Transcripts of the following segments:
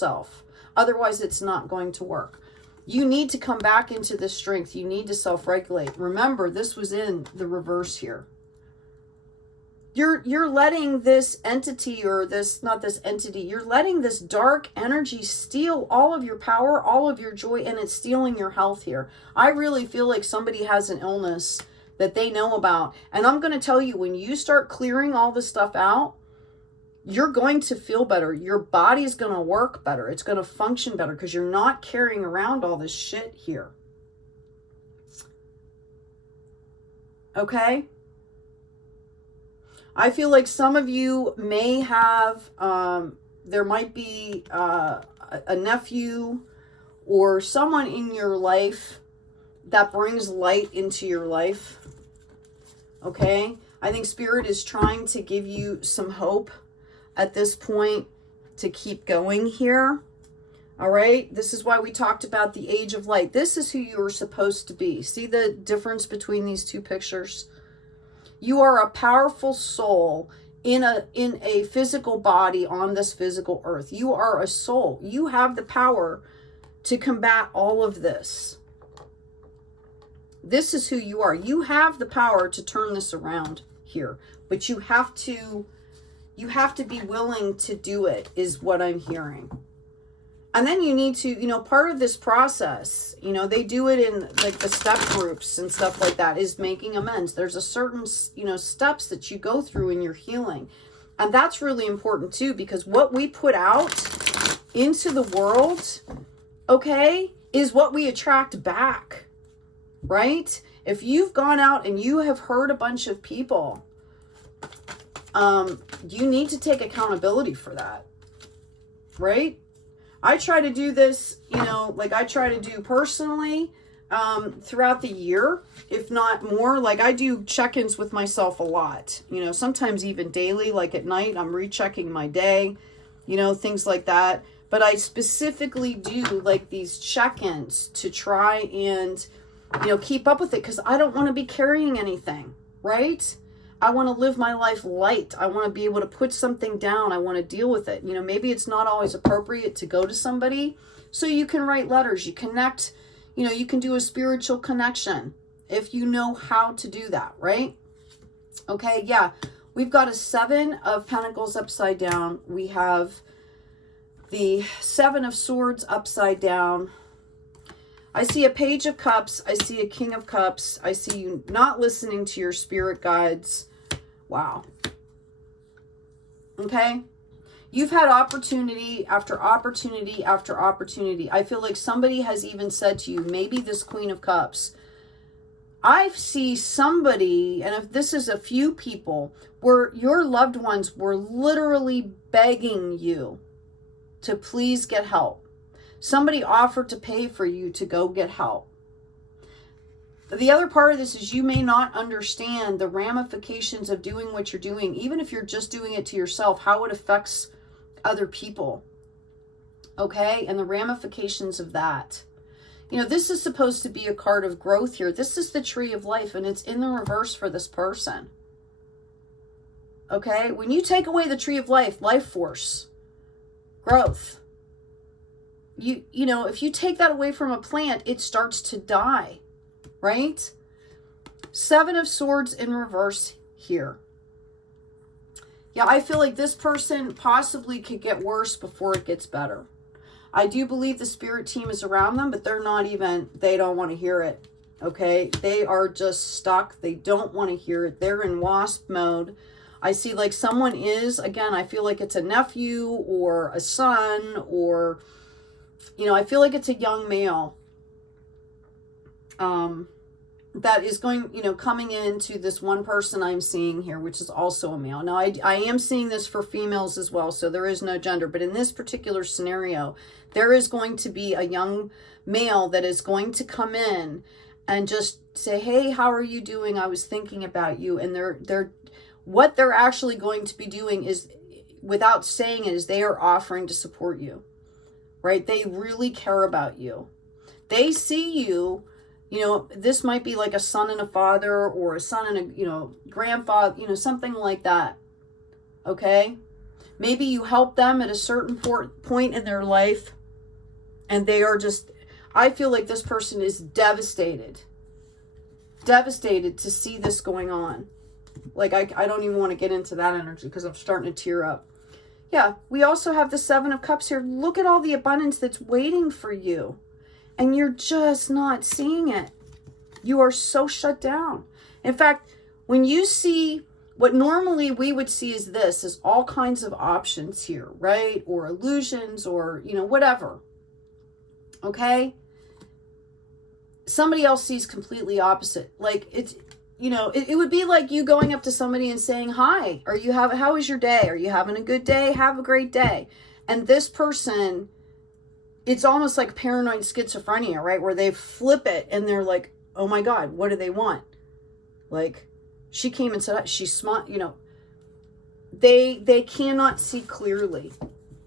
yourself. Otherwise, it's not going to work. You need to come back into this strength. You need to self-regulate. Remember, this was in the reverse here. You're letting this entity, or this, not this entity, you're letting this dark energy steal all of your power, all of your joy, and it's stealing your health here. I really feel like somebody has an illness that they know about. And I'm going to tell you, when you start clearing all this stuff out, you're going to feel better. Your body is going to work better. It's going to function better because you're not carrying around all this shit here. Okay? I feel like some of you may have, there might be a nephew or someone in your life that brings light into your life. Okay? I think Spirit is trying to give you some hope at this point to keep going here. All right? This is why we talked about the age of light. This is who you are supposed to be. See the difference between these two pictures? You are a powerful soul in a physical body on this physical earth. You are a soul. You have the power to combat all of this. This is who you are. You have the power to turn this around here, but you have to be willing to do it, is what I'm hearing. And then you need to, part of this process, they do it in like the step groups and stuff like that, is making amends. There's a certain, steps that you go through in your healing. And that's really important too, because what we put out into the world, okay, is what we attract back, right? If you've gone out and you have hurt a bunch of people, you need to take accountability for that, right? I try to do this, like I try to do personally throughout the year, if not more. Like I do check-ins with myself a lot, sometimes even daily, like at night, I'm rechecking my day, things like that. But I specifically do like these check-ins to try and, keep up with it, because I don't want to be carrying anything, right? I want to live my life light. I want to be able to put something down. I want to deal with it. Maybe it's not always appropriate to go to somebody. So you can write letters. You connect, you can do a spiritual connection if you know how to do that, right? Okay, yeah. We've got a 7 of Pentacles upside down. We have the 7 of Swords upside down. I see a Page of Cups. I see a King of Cups. I see you not listening to your spirit guides. Wow. Okay. You've had opportunity after opportunity after opportunity. I feel like somebody has even said to you, maybe this Queen of Cups, I see somebody, and if this is a few people, where your loved ones were literally begging you to please get help. Somebody offered to pay for you to go get help. The other part of this is you may not understand the ramifications of doing what you're doing, even if you're just doing it to yourself, how it affects other people. Okay? And the ramifications of that. This is supposed to be a card of growth here. This is the Tree of Life, and it's in the reverse for this person. Okay? When you take away the Tree of Life, life force, growth, if you take that away from a plant, it starts to die. Right? 7 of Swords in reverse here. Yeah, I feel like this person possibly could get worse before it gets better. I do believe the spirit team is around them, but they don't want to hear it. Okay? They are just stuck. They don't want to hear it. They're in wasp mode. I see like someone is, again, I feel like it's a nephew or a son, or, I feel like it's a young male. That is going, coming into this one person I'm seeing here, which is also a male. Now, I am seeing this for females as well, so there is no gender. But in this particular scenario, there is going to be a young male that is going to come in and just say, hey, how are you doing? I was thinking about you. And what they're actually going to be doing is, without saying it, is they are offering to support you, right? They really care about you. They see you. This might be like a son and a father, or a son and a, grandfather, something like that. Okay? Maybe you help them at a certain point in their life, and they are just, I feel like this person is devastated. Devastated to see this going on. Like, I don't even want to get into that energy because I'm starting to tear up. Yeah, we also have the Seven of Cups here. Look at all the abundance that's waiting for you. And you're just not seeing it. You are so shut down. In fact, when you see what normally we would see is this, is all kinds of options here, right? Or illusions or, you know, whatever. Okay? Somebody else sees completely opposite. Like, it's, you know, it would be like you going up to somebody and saying, hi, how is your day? Are you having a good day? Have a great day. And this person, it's almost like paranoid schizophrenia, right? Where they flip it and they're like, oh my God, what do they want? Like, she came and said, she's smart, you know, they cannot see clearly.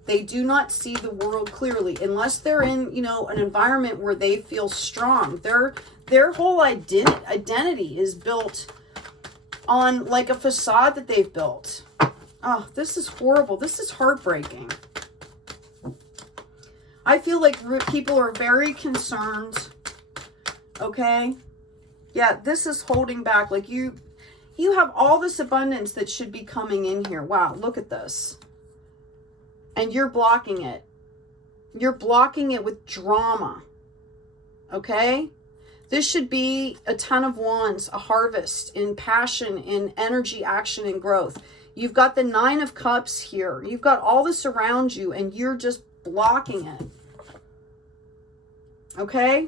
They do not see the world clearly unless they're in, you know, an environment where they feel strong. Their whole identity is built on like a facade that they've built. Oh, this is horrible. This is heartbreaking. I feel like people are very concerned. Okay? Yeah, this is holding back. Like you have all this abundance that should be coming in here. Wow, look at this. And you're blocking it. You're blocking it with drama. Okay? This should be a 10 of Wands, a harvest in passion, in energy, action, and growth. You've got the 9 of Cups here. You've got all this around you, and you're just blocking it. Okay?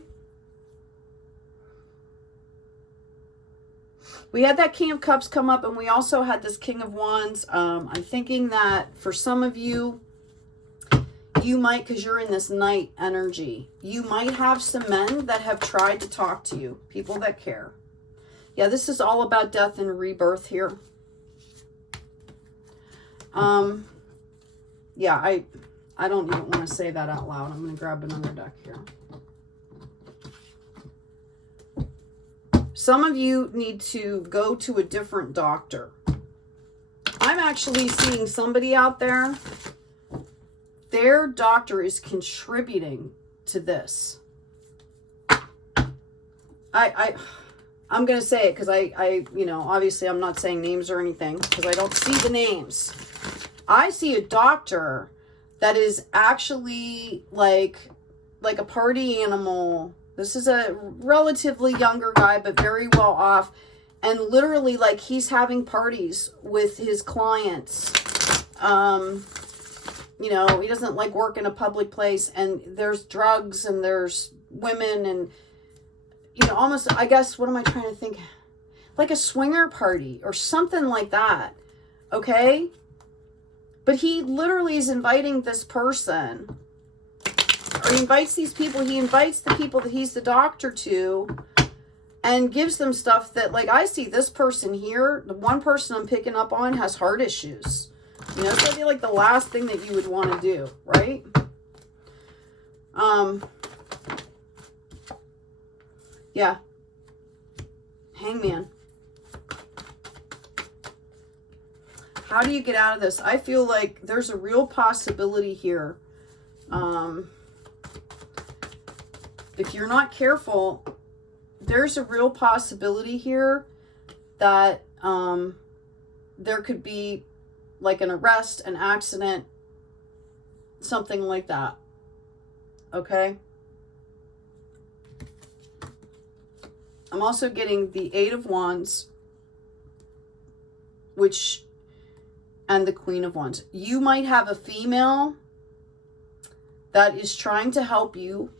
We had that King of Cups come up, and we also had this King of Wands. I'm thinking that for some of you, you might, because you're in this Knight energy, you might have some men that have tried to talk to you, people that care. Yeah, this is all about death and rebirth here. Yeah, I don't even want to say that out loud. I'm going to grab another deck here. Some of you need to go to a different doctor. I'm actually seeing somebody out there. Their doctor is contributing to this. I'm going to say it because I, you know, obviously I'm not saying names or anything because I don't see the names. I see a doctor that is actually like a party animal. This is a relatively younger guy, but very well off. And literally, like, he's having parties with his clients. You know, he doesn't like work in a public place. And there's drugs and there's women and, you know, almost, I guess, what am I trying to think? Like a swinger party or something like that. Okay? But he literally is inviting this person. Or he invites these people. He invites the people that he's the doctor to. And gives them stuff that, like, I see this person here. The one person I'm picking up on has heart issues. You know, so it'd be like the last thing that you would want to do, right? Yeah. Hangman. How do you get out of this? I feel like there's a real possibility here. If you're not careful, there's a real possibility here that there could be like an arrest, an accident, something like that. Okay? I'm also getting the 8 of Wands, and the Queen of Wands. You might have a female that is trying to help you,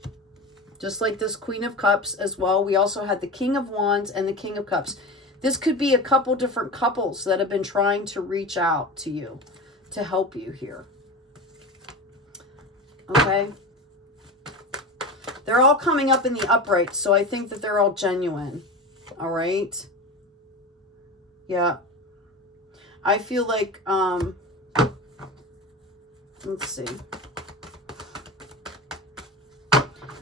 just like this Queen of Cups as well. We also had the King of Wands and the King of Cups. This could be a couple different couples that have been trying to reach out to you to help you here. Okay? They're all coming up in the upright, so I think that they're all genuine. All right? Yeah. I feel like, let's see.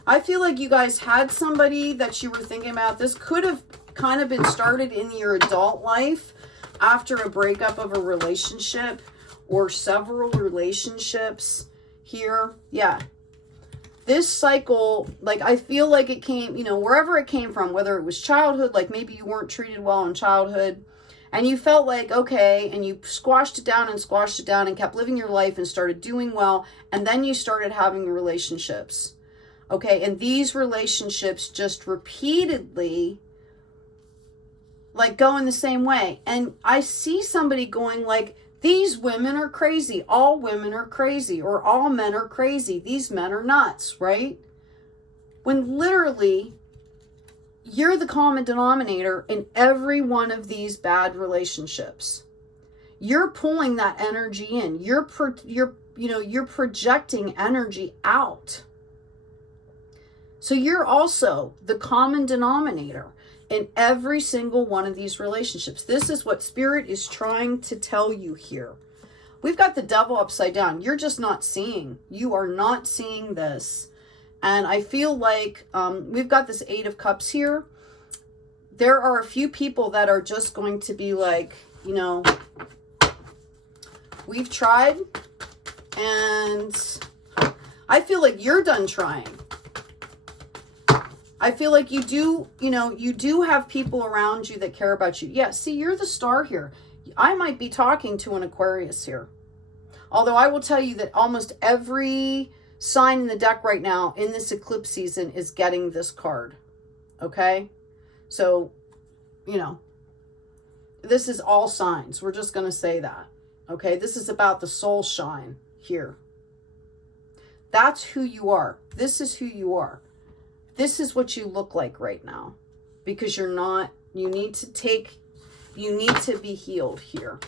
I feel like you guys had somebody that you were thinking about. This could have kind of been started in your adult life after a breakup of a relationship, or several relationships here. Yeah. This cycle, like, I feel like it came, you know, wherever it came from, whether it was childhood, like maybe you weren't treated well in childhood and you felt like, okay, and you squashed it down and kept living your life and started doing well. And then you started having relationships. Okay. And these relationships just repeatedly like going the same way. And I see somebody going like, these women are crazy. All women are crazy, or all men are crazy. These men are nuts, right? When literally you're the common denominator in every one of these bad relationships. You're pulling that energy in. You're projecting energy out. So you're also the common denominator in every single one of these relationships. This is what Spirit is trying to tell you here. We've got the devil upside down. You're just not seeing. You are not seeing this. And I feel like we've got this 8 of Cups here. There are a few people that are just going to be like, you know, we've tried. And I feel like you're done trying. I feel like you do, you know, you do have people around you that care about you. Yeah, see, you're the star here. I might be talking to an Aquarius here. Although I will tell you that almost every sign in the deck right now in this eclipse season is getting this card. Okay? So, you know, this is all signs. We're just going to say that. Okay? This is about the soul shine here. That's who you are. This is who you are. This is what you look like right now, because you're not, you need to be healed here.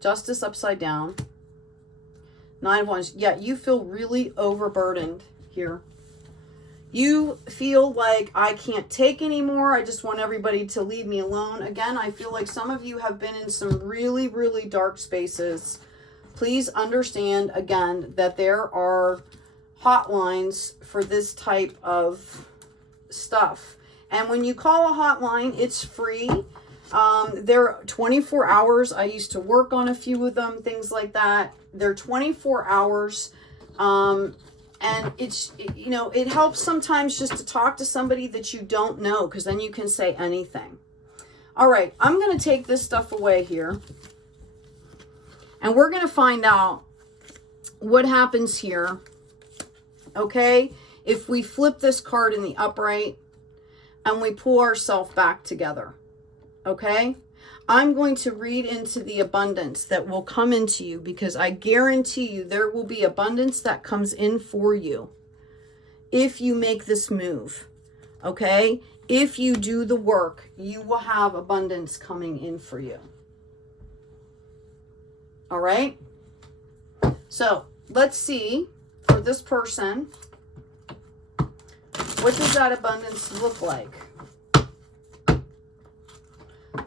Justice upside down. 9 of Wands. Yeah, you feel really overburdened here. You feel like, I can't take anymore. I just want everybody to leave me alone. Again, I feel like some of you have been in some really, really dark spaces. Please understand, again, that there are hotlines for this type of stuff. And when you call a hotline, it's free. They're 24 hours. I used to work on a few of them, things like that. They're 24 hours. And it's, you know, it helps sometimes just to talk to somebody that you don't know, because then you can say anything. All right, I'm going to take this stuff away here. And we're going to find out what happens here, okay, if we flip this card in the upright and we pull ourselves back together, okay? I'm going to read into the abundance that will come into you, because I guarantee you there will be abundance that comes in for you if you make this move, okay? If you do the work, you will have abundance coming in for you. All right. So let's see for this person, what does that abundance look like?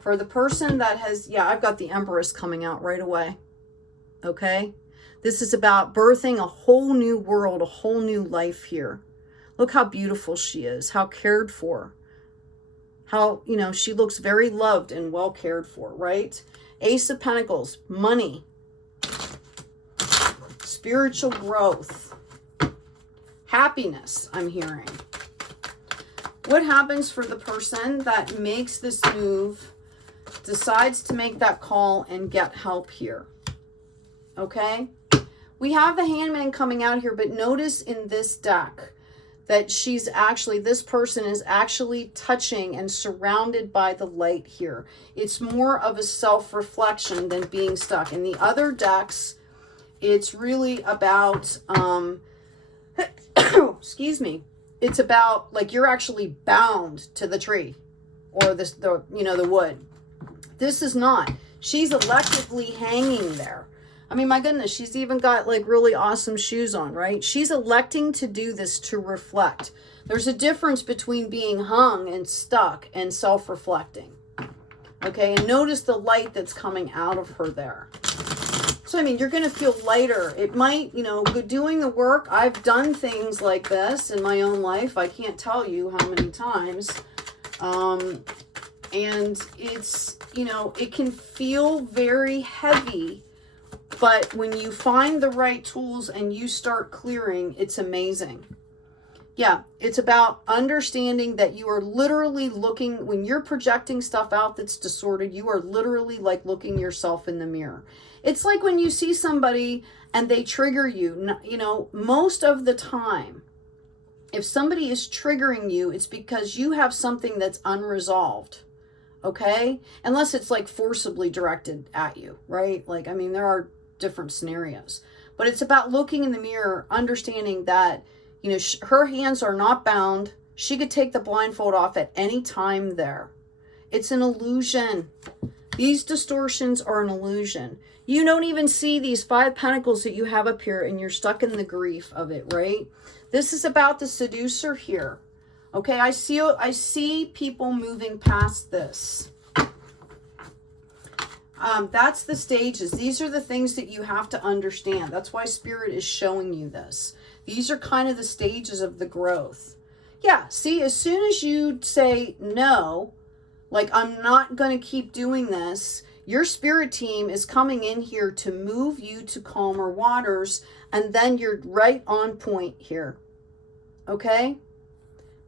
For the person that has, yeah, I've got the Empress coming out right away. Okay. This is about birthing a whole new world, a whole new life here. Look how beautiful she is, how cared for, how, you know, she looks very loved and well cared for, right? Ace of Pentacles, money. Spiritual growth, happiness, I'm hearing. What happens for the person that makes this move, decides to make that call and get help here? Okay? We have the Hangman coming out here, but notice in this deck that she's actually, this person is actually touching and surrounded by the light here. It's more of a self-reflection than being stuck. In the other decks, it's really about, excuse me, it's about like you're actually bound to the tree or the wood. This is not. She's electively hanging there. I mean, my goodness, she's even got like really awesome shoes on, right? She's electing to do this to reflect. There's a difference between being hung and stuck and self-reflecting. Okay, and notice the light that's coming out of her there. So, I mean, you're going to feel lighter. It might, you know, doing the work. I've done things like this in my own life. I can't tell you how many times. And it's, you know, it can feel very heavy, but when you find the right tools and you start clearing, it's amazing. Yeah, it's about understanding that you are literally looking, when you're projecting stuff out that's distorted, you are literally like looking yourself in the mirror. It's like when you see somebody and they trigger you, you know, most of the time, if somebody is triggering you, it's because you have something that's unresolved. Okay? Unless it's like forcibly directed at you, right? Like, I mean, there are different scenarios, but it's about looking in the mirror, understanding that, you know, her hands are not bound. She could take the blindfold off at any time there. It's an illusion. These distortions are an illusion. You don't even see these 5 pentacles that you have up here, and you're stuck in the grief of it, right? This is about the seducer here. Okay, I see people moving past this. That's the stages. These are the things that you have to understand. That's why Spirit is showing you this. These are kind of the stages of the growth. Yeah, see, as soon as you say no, like, I'm not going to keep doing this, your spirit team is coming in here to move you to calmer waters, and then you're right on point here. Okay?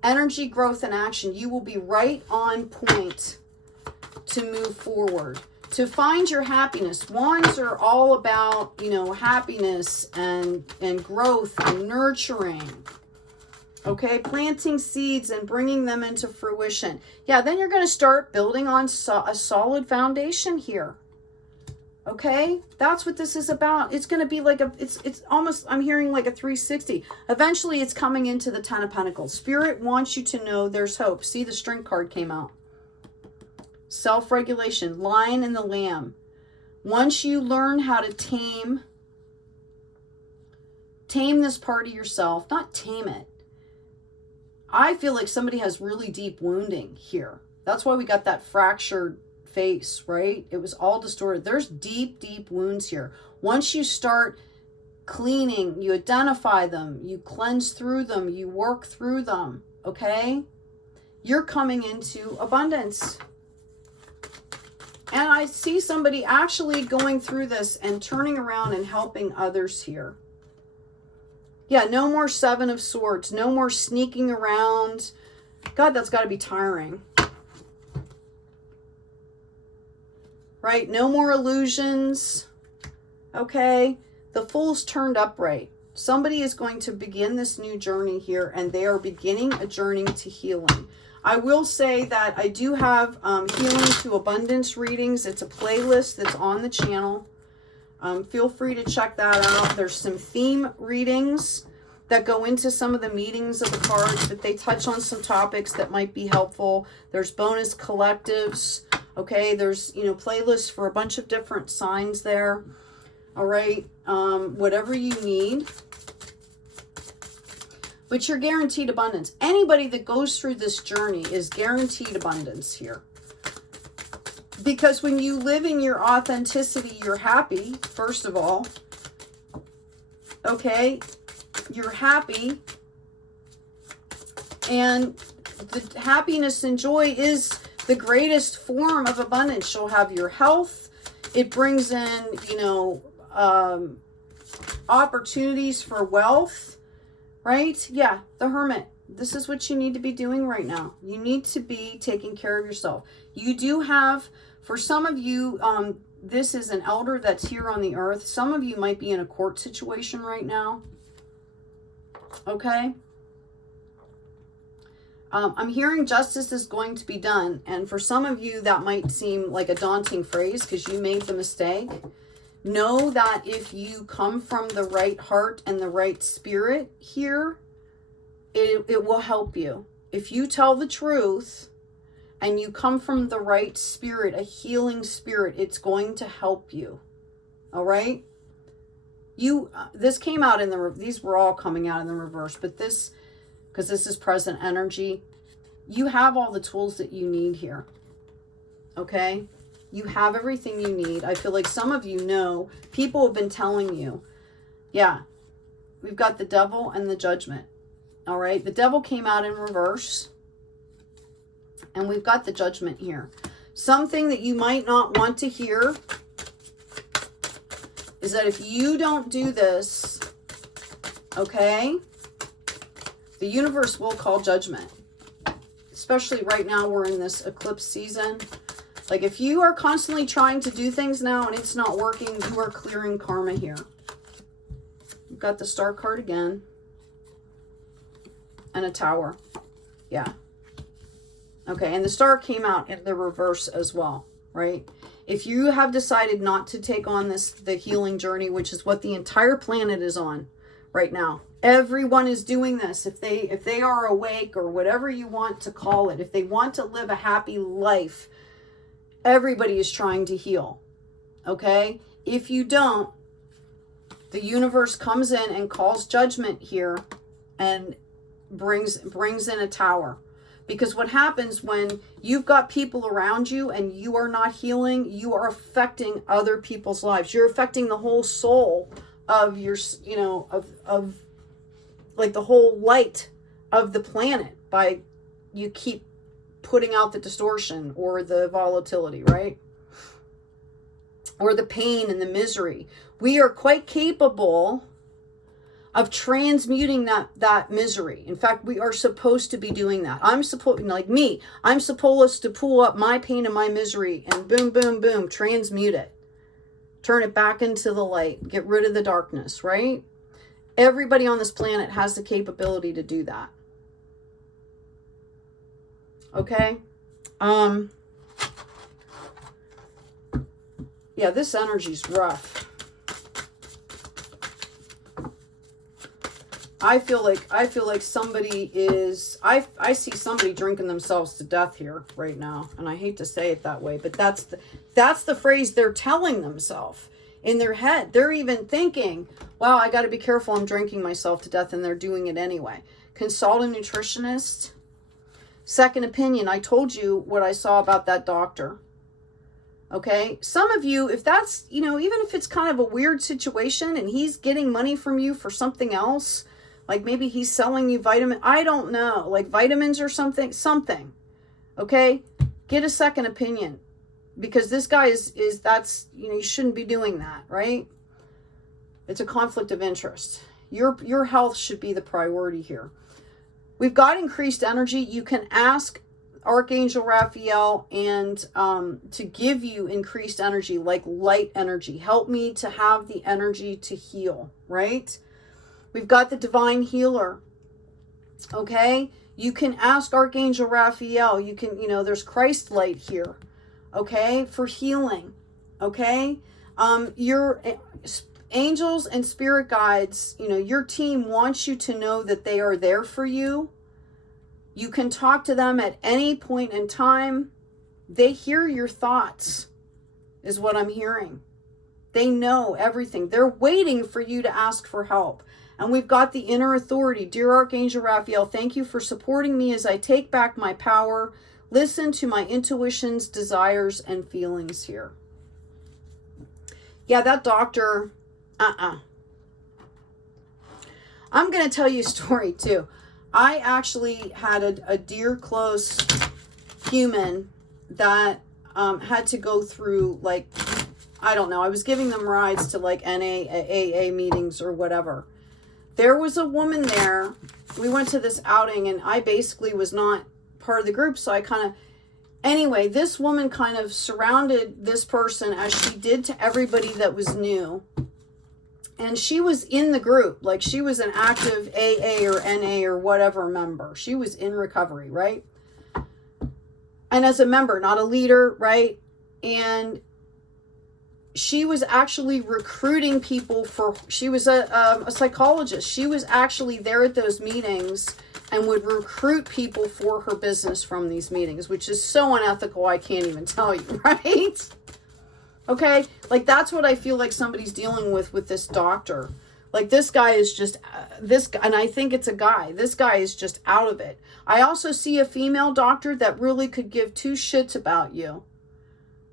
Energy, growth, and action. You will be right on point to move forward. To find your happiness. Wands are all about, you know, happiness and growth and nurturing. Okay, planting seeds and bringing them into fruition. Yeah, then you're going to start building on a solid foundation here. Okay, that's what this is about. It's going to be like it's almost, I'm hearing like a 360. Eventually, it's coming into the 10 of Pentacles. Spirit wants you to know there's hope. See, the Strength card came out. Self-regulation, Lion and the Lamb. Once you learn how to tame this part of yourself, not tame it. I feel like somebody has really deep wounding here. That's why we got that fractured face, right? It was all distorted. There's deep, deep wounds here. Once you start cleaning, you identify them, you cleanse through them, you work through them, okay? You're coming into abundance. And I see somebody actually going through this and turning around and helping others here. Yeah, no more 7 of Swords. No more sneaking around. God, that's got to be tiring. Right? No more illusions. Okay? The Fool's turned upright. Somebody is going to begin this new journey here, and they are beginning a journey to healing. I will say that I do have Healing to Abundance readings. It's a playlist that's on the channel. Feel free to check that out. There's some theme readings that go into some of the meanings of the cards, but they touch on some topics that might be helpful. There's bonus collectives. Okay, there's, you know, playlists for a bunch of different signs there. All right, whatever you need. But you're guaranteed abundance. Anybody that goes through this journey is guaranteed abundance here. Because when you live in your authenticity, you're happy, first of all. Okay? You're happy. And the happiness and joy is the greatest form of abundance. You'll have your health. It brings in, you know, opportunities for wealth. Right? Yeah, the Hermit. This is what you need to be doing right now. You need to be taking care of yourself. You do have, for some of you, this is an elder that's here on the earth. Some of you might be in a court situation right now. Okay? I'm hearing justice is going to be done. And for some of you, that might seem like a daunting phrase because you made the mistake. Know that if you come from the right heart and the right spirit here, it will help you. If you tell the truth and you come from the right spirit, a healing spirit, it's going to help you. All right? This came out in these were all coming out in the reverse, but this, because this is present energy, you have all the tools that you need here. Okay? You have everything you need. I feel like some of you know, people have been telling you, yeah, we've got the Devil and the Judgment. All right, the Devil came out in reverse, and we've got the Judgment here. Something that you might not want to hear is that if you don't do this, okay, the universe will call judgment. Especially right now, we're in this eclipse season. Like if you are constantly trying to do things now and it's not working, you are clearing karma here. We've got the Star card again. And a Tower. Yeah. Okay, and the Star came out in the reverse as well, right? If you have decided not to take on the healing journey, which is what the entire planet is on right now. Everyone is doing this. If they are awake, or whatever you want to call it, if they want to live a happy life, everybody is trying to heal. Okay? If you don't, the universe comes in and calls judgment here and brings in a Tower. Because what happens when you've got people around you and you are not healing, you are affecting other people's lives. You're affecting the whole soul of your, you know, of like the whole light of the planet by you keep putting out the distortion or the volatility, right? Or the pain and the misery. We are quite capable of transmuting that misery. In fact, we are supposed to be doing that. I'm supposed to pull up my pain and my misery and boom, boom, boom, transmute it. Turn it back into the light. Get rid of the darkness, right? Everybody on this planet has the capability to do that. Okay? Yeah, this energy's rough. I feel like somebody is, I see somebody drinking themselves to death here right now. And I hate to say it that way, but that's the phrase they're telling themselves in their head. They're even thinking, wow, I got to be careful. I'm drinking myself to death, and they're doing it anyway. Consult a nutritionist. Second opinion. I told you what I saw about that doctor. Okay. Some of you, if that's, you know, even if it's kind of a weird situation and he's getting money from you for something else, like maybe he's selling you vitamin, I don't know, like vitamins or something. Okay. Get a second opinion, because this guy is that's, you know, you shouldn't be doing that, right? It's a conflict of interest. Your health should be the priority here. We've got increased energy. You can ask Archangel Raphael and to give you increased energy, like light energy. Help me to have the energy to heal, right? We've got the divine healer. Okay? You can ask Archangel Raphael. You can, you know, there's Christ light here. Okay? For healing. Okay? Your angels and spirit guides, you know, your team wants you to know that they are there for you. You can talk to them at any point in time. They hear your thoughts, is what I'm hearing. They know everything. They're waiting for you to ask for help. And we've got the inner authority. Dear Archangel Raphael, thank you for supporting me as I take back my power. Listen to my intuitions, desires, and feelings here. Yeah, that doctor, I'm going to tell you a story too. I actually had a dear close human that had to go through, like, I don't know, I was giving them rides to like NA, AA meetings or whatever. There was a woman there. We went to this outing and I basically was not part of the group. So I kind of, anyway, this woman kind of surrounded this person as she did to everybody that was new. And she was in the group, like she was an active AA or NA or whatever member. She was in recovery, right? And as a member, not a leader, right? And she was actually recruiting people she was a psychologist. She was actually there at those meetings and would recruit people for her business from these meetings, which is so unethical, I can't even tell you, right? Okay, like that's what I feel like somebody's dealing with this doctor. Like this guy is just, and I think it's a guy. This guy is just out of it. I also see a female doctor that really could give two shits about you.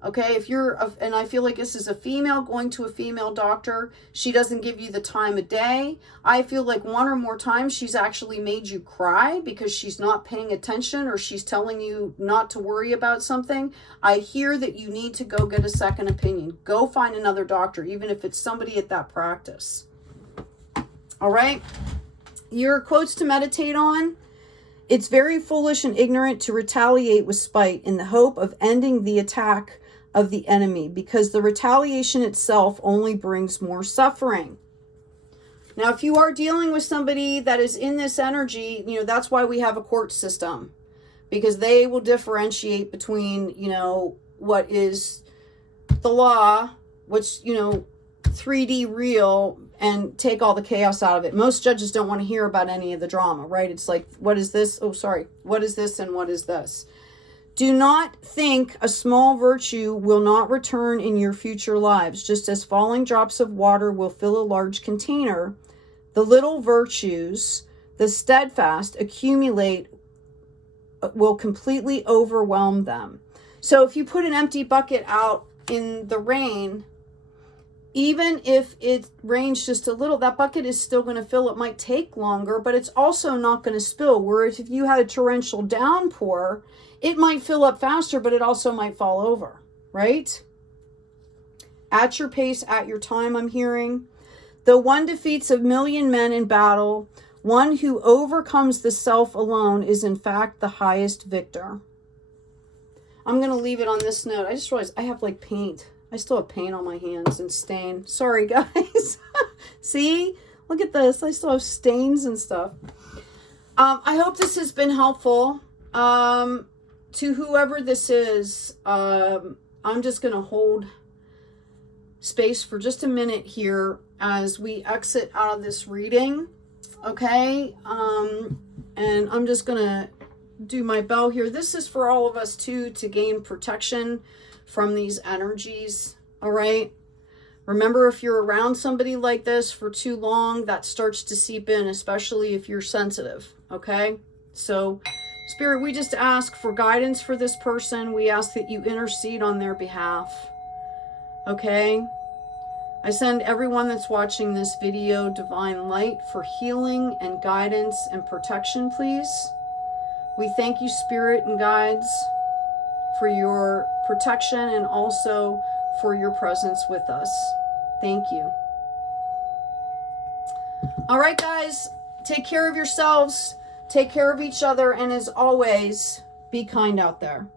Okay, if you're, and I feel like this is a female going to a female doctor, she doesn't give you the time of day. I feel like one or more times she's actually made you cry because she's not paying attention or she's telling you not to worry about something. I hear that you need to go get a second opinion. Go find another doctor, even if it's somebody at that practice. All right, your quotes to meditate on. It's very foolish and ignorant to retaliate with spite in the hope of ending the attack of the enemy, because the retaliation itself only brings more suffering. Now, if you are dealing with somebody that is in this energy, you know, that's why we have a court system, because they will differentiate between, you know, what is the law, what's, you know, 3D real, and take all the chaos out of it. Most judges don't want to hear about any of the drama, right? It's like, what is this? Oh, sorry. What is this and what is this? Do not think a small virtue will not return in your future lives. Just as falling drops of water will fill a large container, the little virtues, the steadfast, accumulate, will completely overwhelm them. So if you put an empty bucket out in the rain, even if it rains just a little, that bucket is still going to fill. It might take longer, but it's also not going to spill. Whereas if you had a torrential downpour, it might fill up faster, but it also might fall over, right? At your pace, at your time, I'm hearing. Though one defeats 1,000,000 men in battle, one who overcomes the self alone is in fact the highest victor. I'm going to leave it on this note. I just realized I have like paint. I still have paint on my hands and stain. Sorry, guys. See? Look at this. I still have stains and stuff. I hope this has been helpful. To whoever this is, I'm just going to hold space for just a minute here as we exit out of this reading. Okay? And I'm just going to do my bell here. This is for all of us too, to gain protection from these energies. All right? Remember, if you're around somebody like this for too long, that starts to seep in, especially if you're sensitive. Okay? So, Spirit, we just ask for guidance for this person. We ask that you intercede on their behalf. Okay? I send everyone that's watching this video divine light for healing and guidance and protection, please. We thank you, Spirit and guides, for your protection and also for your presence with us. Thank you. All right, guys, take care of yourselves. Take care of each other, and as always, be kind out there.